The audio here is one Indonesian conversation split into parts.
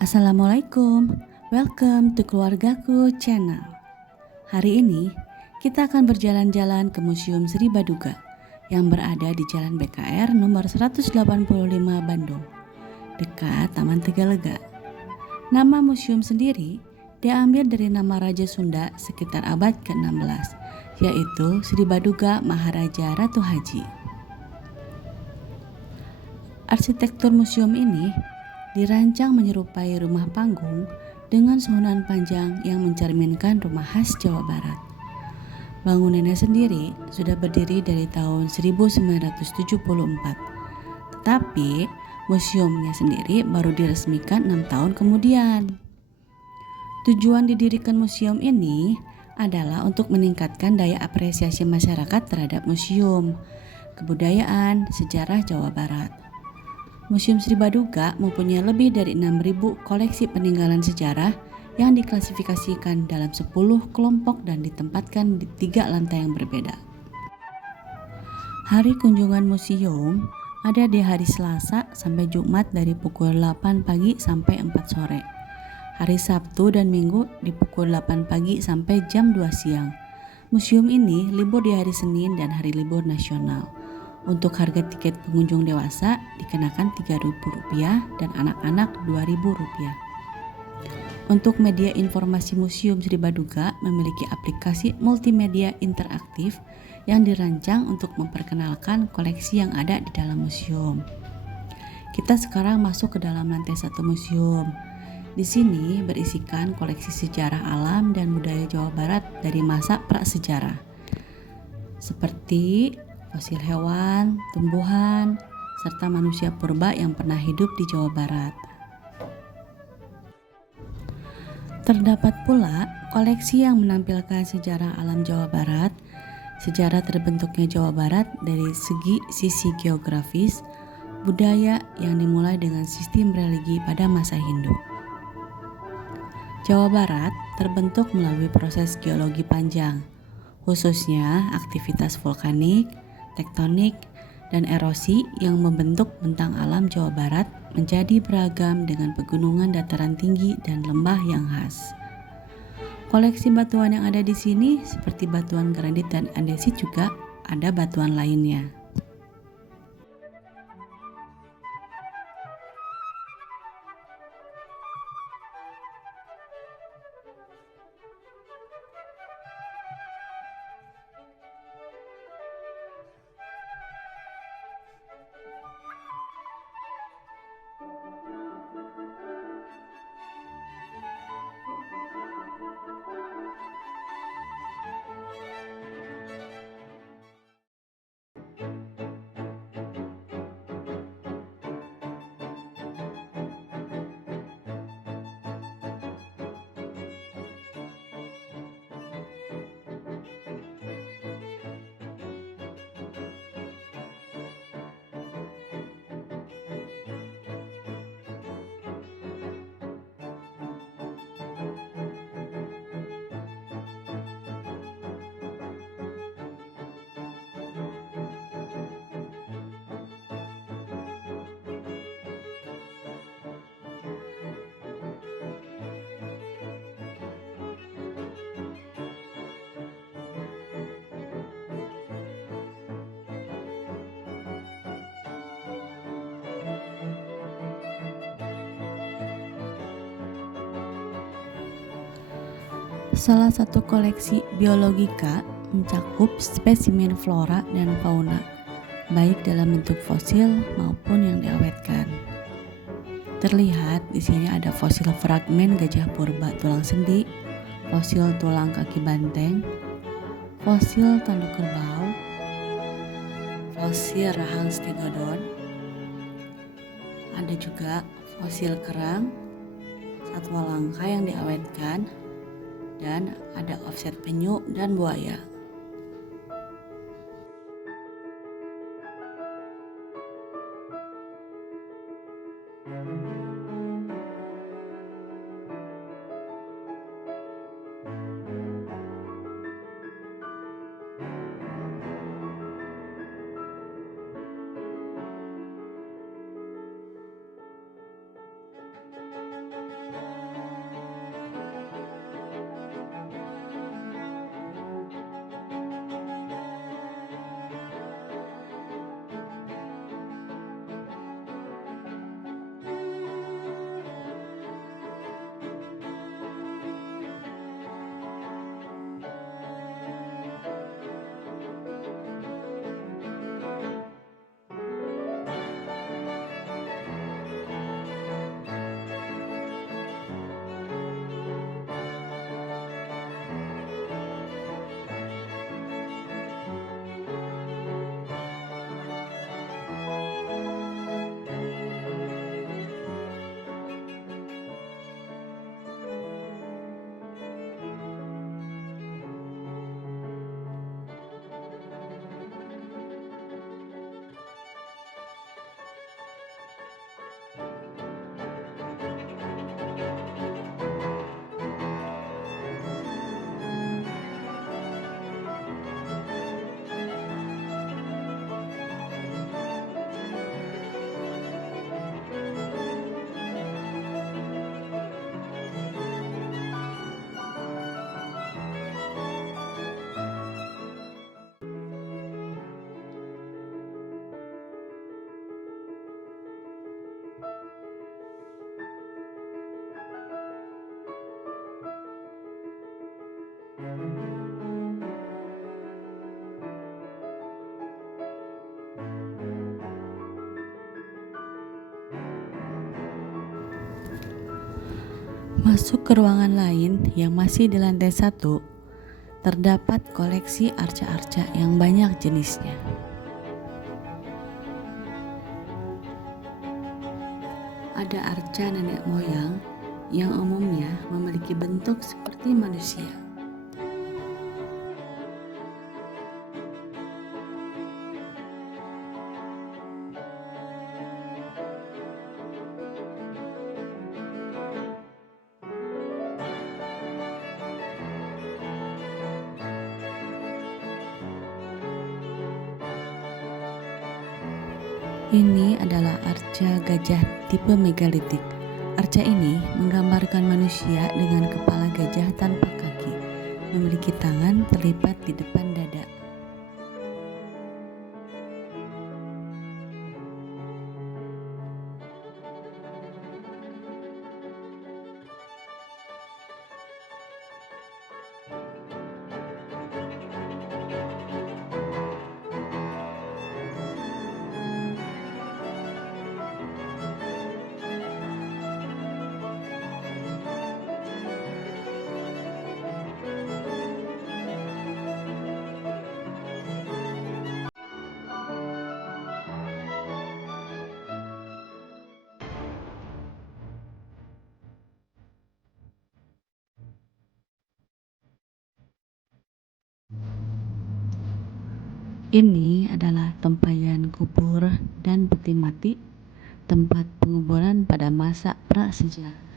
Assalamualaikum, welcome to Keluargaku Channel. Hari ini kita akan berjalan-jalan ke Museum Sri Baduga yang berada di Jalan BKR nomor 185 Bandung, dekat Taman Tegalega. Nama museum sendiri diambil dari nama Raja Sunda sekitar abad ke-16, yaitu Sri Baduga Maharaja Ratu Haji. Arsitektur museum ini dirancang menyerupai rumah panggung dengan susunan panjang yang mencerminkan rumah khas Jawa Barat. Bangunannya sendiri sudah berdiri dari tahun 1974, tetapi museumnya sendiri baru diresmikan 6 tahun kemudian. Tujuan didirikan museum ini adalah untuk meningkatkan daya apresiasi masyarakat terhadap museum, kebudayaan, sejarah Jawa Barat. Museum Sri Baduga mempunyai lebih dari 6.000 koleksi peninggalan sejarah yang diklasifikasikan dalam 10 kelompok dan ditempatkan di 3 lantai yang berbeda. Hari kunjungan museum ada di hari Selasa sampai Jumat dari pukul 8 pagi sampai 4 sore. Hari Sabtu dan Minggu di pukul 8 pagi sampai jam 2 siang. Museum ini libur di hari Senin dan hari libur nasional. Untuk harga tiket pengunjung dewasa dikenakan Rp3.000 dan anak-anak Rp2.000. Untuk media informasi Museum Sri Baduga memiliki aplikasi multimedia interaktif yang dirancang untuk memperkenalkan koleksi yang ada di dalam museum. Kita sekarang masuk ke dalam lantai 1 museum. Di sini berisikan koleksi sejarah alam dan budaya Jawa Barat dari masa prasejarah, seperti fosil hewan, tumbuhan, serta manusia purba yang pernah hidup di Jawa Barat. Terdapat pula koleksi yang menampilkan sejarah alam Jawa Barat, sejarah terbentuknya Jawa Barat dari sisi geografis, budaya yang dimulai dengan sistem religi pada masa Hindu. Jawa Barat terbentuk melalui proses geologi panjang, khususnya aktivitas vulkanik, tektonik, dan erosi yang membentuk bentang alam Jawa Barat menjadi beragam dengan pegunungan dataran tinggi dan lembah yang khas. Koleksi batuan yang ada di sini seperti batuan granit dan andesit juga ada batuan lainnya. Salah satu koleksi biologika mencakup spesimen flora dan fauna, baik dalam bentuk fosil maupun yang diawetkan. Terlihat di sini ada fosil fragmen gajah purba tulang sendi, fosil tulang kaki banteng, fosil tanduk kerbau, fosil rahang stegodon, ada juga fosil kerang, satwa langka yang diawetkan, dan ada offset penyu dan buaya. Masuk ke ruangan lain yang masih di lantai 1, terdapat koleksi arca-arca yang banyak jenisnya. Ada arca nenek moyang yang umumnya memiliki bentuk seperti manusia. Ini adalah arca gajah tipe megalitik. Arca ini menggambarkan manusia dengan kepala gajah tanpa kaki, memiliki tangan terlipat di depan dada. Ini adalah tempayan kubur dan peti mati, tempat penguburan pada masa prasejarah.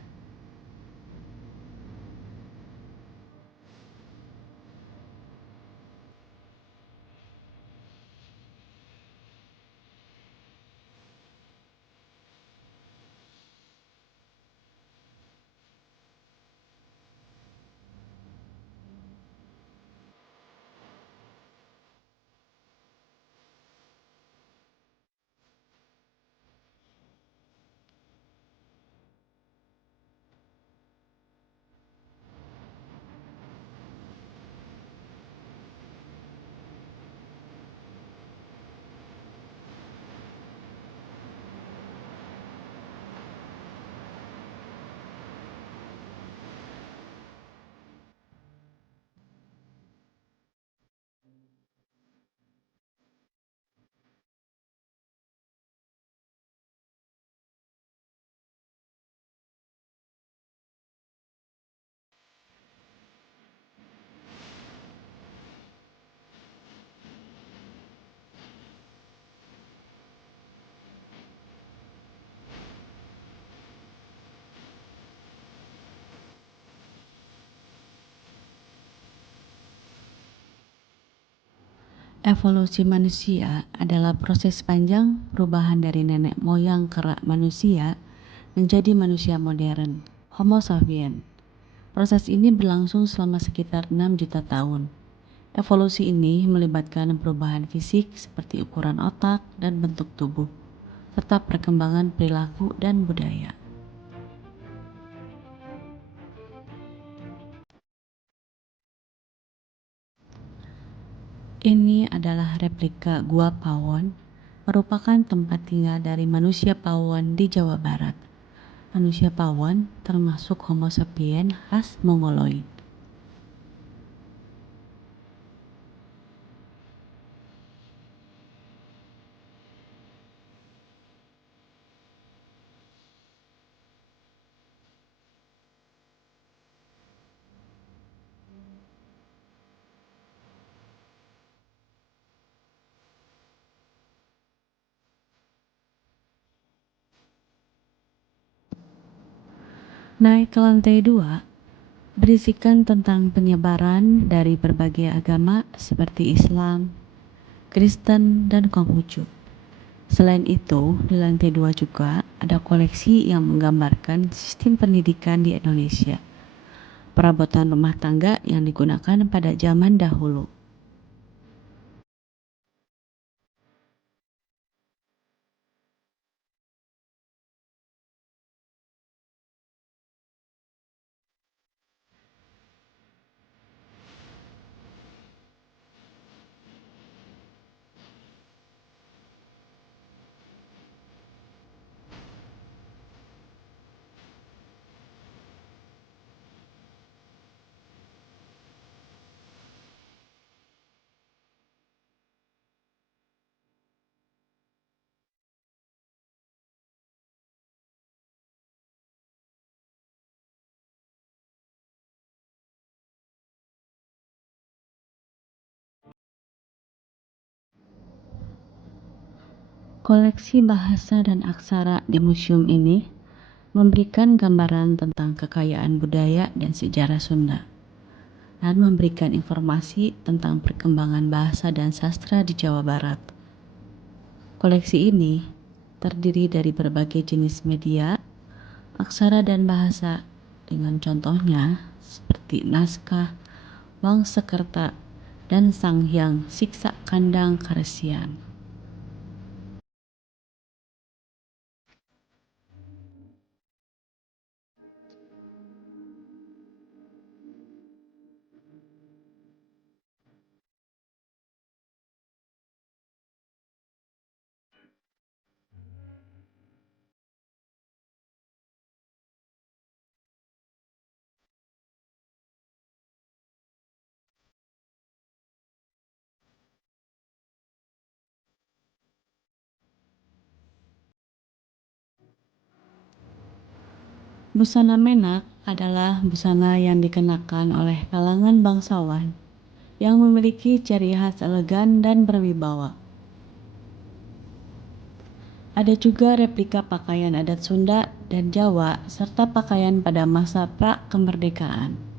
Evolusi manusia adalah proses panjang perubahan dari nenek moyang kera manusia menjadi manusia modern, Homo sapiens. Proses ini berlangsung selama sekitar 6 juta tahun. Evolusi ini melibatkan perubahan fisik seperti ukuran otak dan bentuk tubuh, serta perkembangan perilaku dan budaya. Ini adalah replika Gua Pawon, merupakan tempat tinggal dari manusia Pawon di Jawa Barat. Manusia Pawon termasuk Homo sapiens khas Mongoloid. Naik ke lantai 2, berisikan tentang penyebaran dari berbagai agama seperti Islam, Kristen, dan Konghucu. Selain itu, di lantai 2 juga ada koleksi yang menggambarkan sistem pendidikan di Indonesia, perabotan rumah tangga yang digunakan pada zaman dahulu. Koleksi bahasa dan aksara di museum ini memberikan gambaran tentang kekayaan budaya dan sejarah Sunda dan memberikan informasi tentang perkembangan bahasa dan sastra di Jawa Barat. Koleksi ini terdiri dari berbagai jenis media, aksara dan bahasa dengan contohnya seperti naskah, Wangsakerta, dan Sanghyang Siksa Kandang Karesian. Busana menak adalah busana yang dikenakan oleh kalangan bangsawan yang memiliki ciri khas elegan dan berwibawa. Ada juga replika pakaian adat Sunda dan Jawa serta pakaian pada masa pra-kemerdekaan.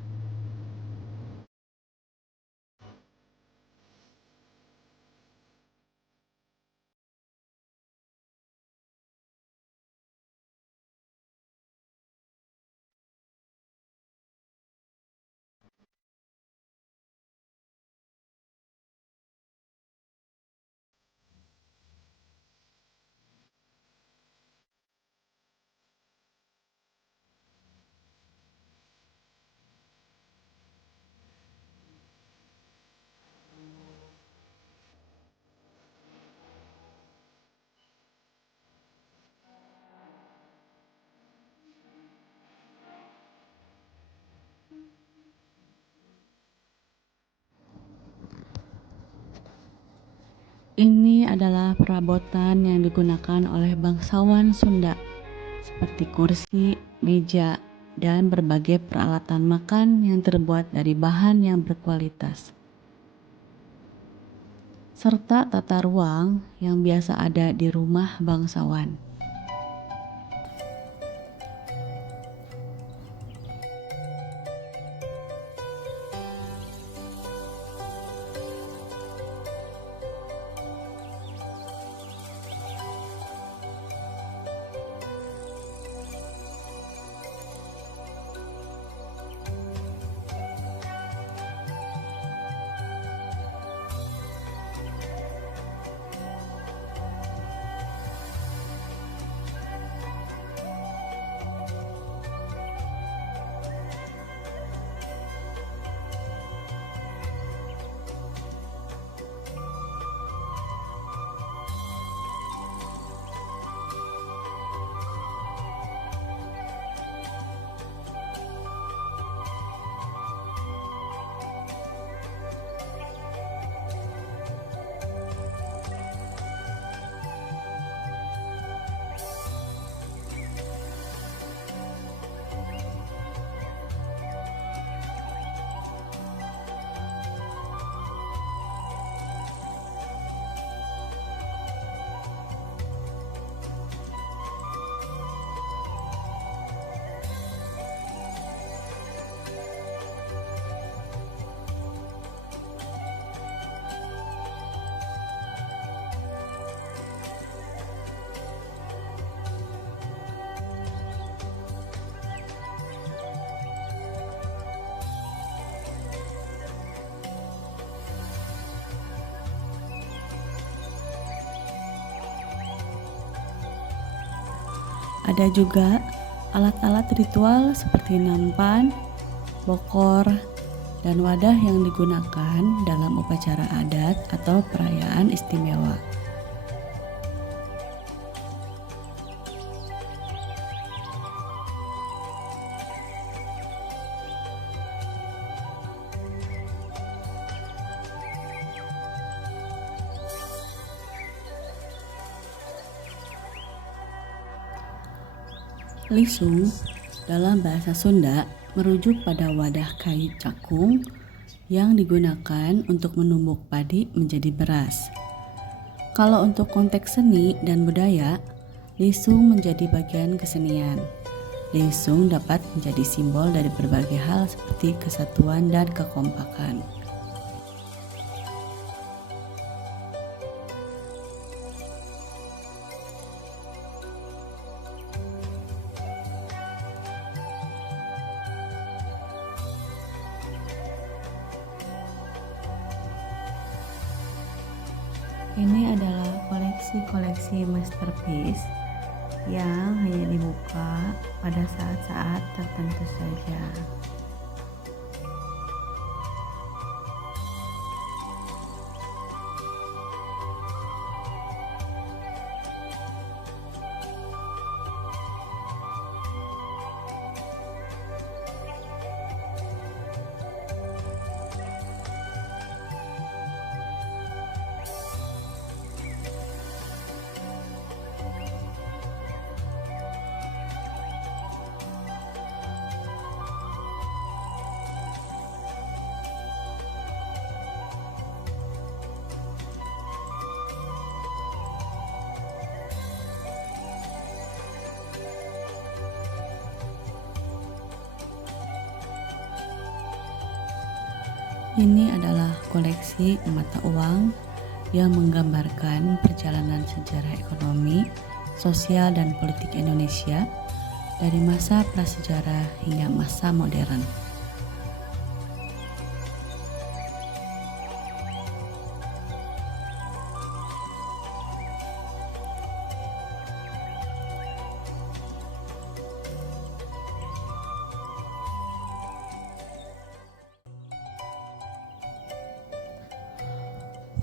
Ini adalah perabotan yang digunakan oleh bangsawan Sunda seperti kursi, meja, dan berbagai peralatan makan yang terbuat dari bahan yang berkualitas, serta tata ruang yang biasa ada di rumah bangsawan. Ada juga alat-alat ritual seperti nampan, bokor, dan wadah yang digunakan dalam upacara adat atau perayaan istimewa. Lisung dalam bahasa Sunda merujuk pada wadah kayu cakung yang digunakan untuk menumbuk padi menjadi beras. Kalau untuk konteks seni dan budaya, lisung menjadi bagian kesenian. Lisung dapat menjadi simbol dari berbagai hal seperti kesatuan dan kekompakan. Ini adalah koleksi-koleksi masterpiece yang hanya dibuka pada saat-saat tertentu saja. Ini adalah koleksi mata uang yang menggambarkan perjalanan sejarah ekonomi, sosial, dan politik Indonesia dari masa prasejarah hingga masa modern.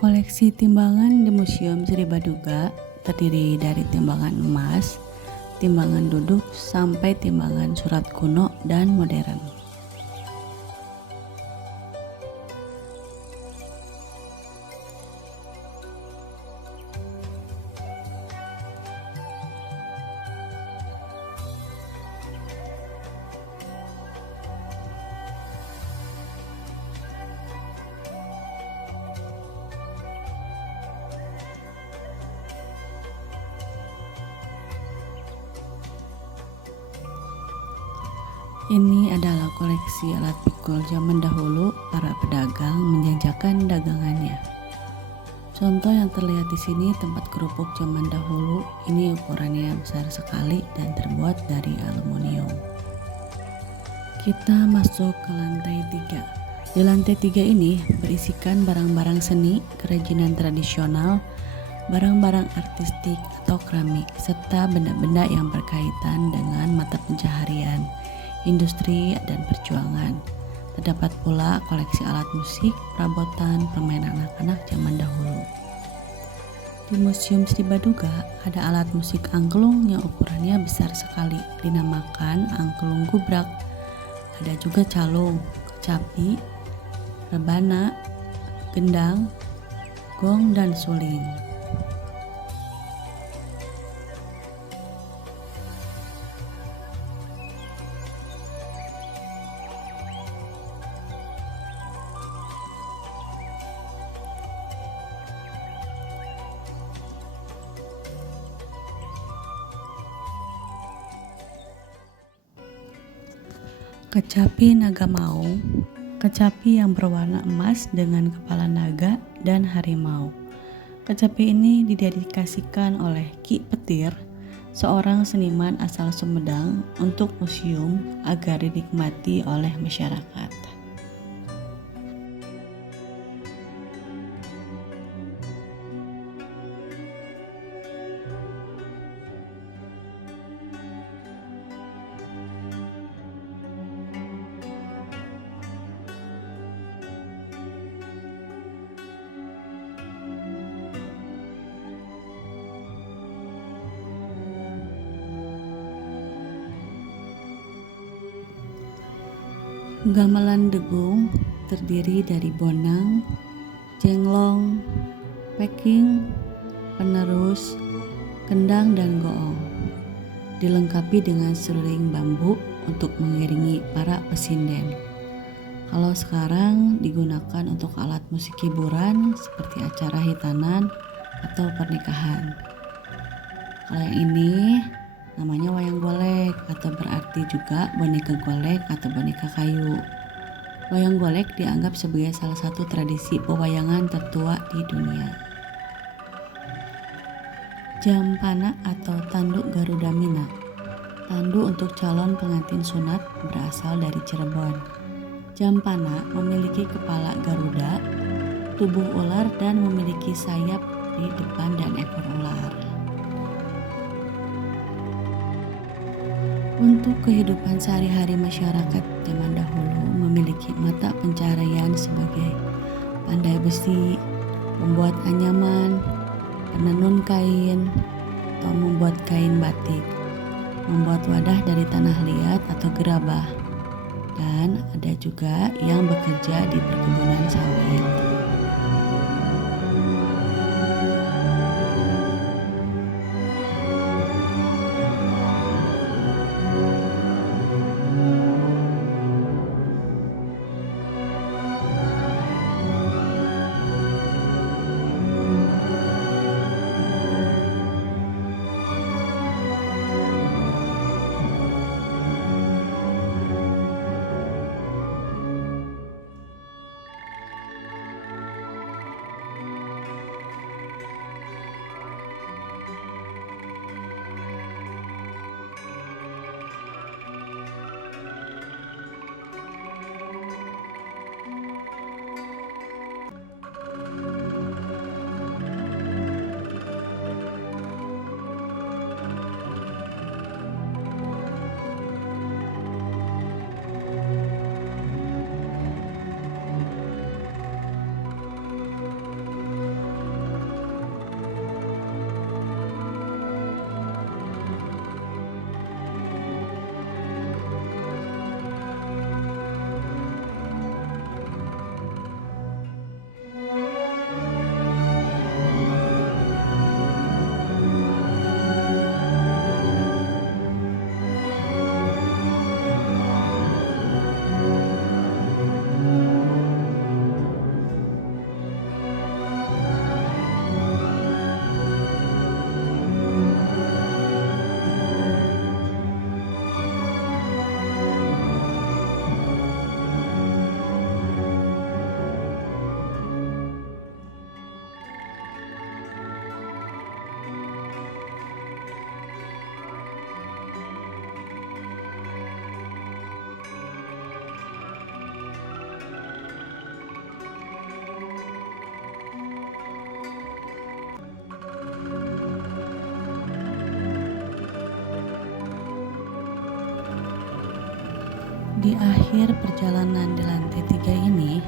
Koleksi timbangan di Museum Sri Baduga terdiri dari timbangan emas, timbangan duduk, sampai timbangan surat kuno dan modern. Ini adalah koleksi alat pikul zaman dahulu para pedagang menjajakan dagangannya. Contoh yang terlihat di sini tempat kerupuk zaman dahulu. Ini ukurannya besar sekali dan terbuat dari aluminium. Kita masuk ke lantai 3. Di lantai 3 ini berisikan barang-barang seni, kerajinan tradisional, barang-barang artistik atau keramik, serta benda-benda yang berkaitan dengan mata pencaharian, industri, dan perjuangan. Terdapat pula koleksi alat musik, perabotan, permainan anak-anak zaman dahulu. Di Museum Sri Baduga ada alat musik angklung yang ukurannya besar sekali, dinamakan angklung gubrak. Ada juga calung, kecapi, rebana, gendang, gong, dan suling. Kecapi naga maung, kecapi yang berwarna emas dengan kepala naga dan harimau. Kecapi ini didedikasikan oleh Ki Petir, seorang seniman asal Sumedang, untuk museum agar dinikmati oleh masyarakat. Gamelan Degung terdiri dari bonang, jenglong, peking, penerus, kendang, dan goong. Dilengkapi dengan seruling bambu untuk mengiringi para pesinden. Kalau sekarang digunakan untuk alat musik hiburan seperti acara hitanan, atau pernikahan. Kalau yang ini namanya wayang golek atau berarti juga boneka golek atau boneka kayu. Wayang golek dianggap sebagai salah satu tradisi pewayangan tertua di dunia. Jampana atau tanduk Garuda Mina. Tanduk untuk calon pengantin sunat berasal dari Cirebon. Jampana memiliki kepala Garuda, tubuh ular dan memiliki sayap di depan dan ekor ular. Untuk kehidupan sehari-hari masyarakat zaman dahulu memiliki mata pencaharian sebagai pandai besi, membuat anyaman, penenun kain, atau membuat kain batik, membuat wadah dari tanah liat atau gerabah, dan ada juga yang bekerja di perkebunan sawit. Di akhir perjalanan di lantai 3 ini,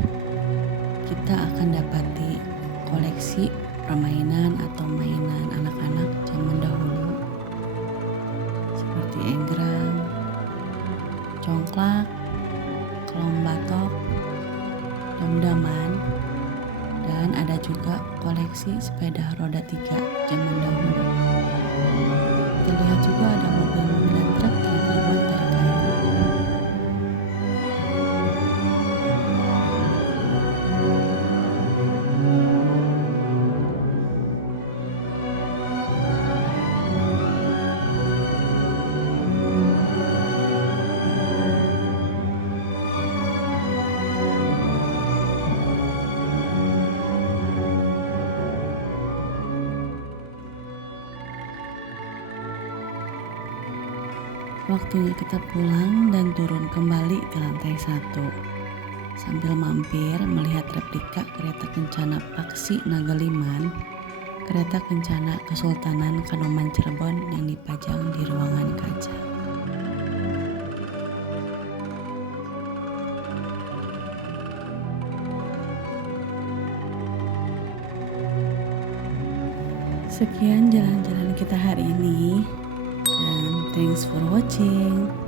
kita akan dapati koleksi permainan atau mainan anak-anak zaman dahulu seperti enggrang, congklak, kelom batok, dam-daman, dan ada juga koleksi sepeda roda 3 zaman dahulu. Terlihat juga ada mobil-mobilan truk yang terbuat dari kayu. Waktunya kita pulang dan turun kembali ke lantai 1 sambil mampir melihat replika kereta kencana Paksi Nagaliman, kereta kencana Kesultanan Kanoman Cirebon yang dipajang di ruangan kaca. Sekian jalan-jalan kita hari ini. And thanks for watching.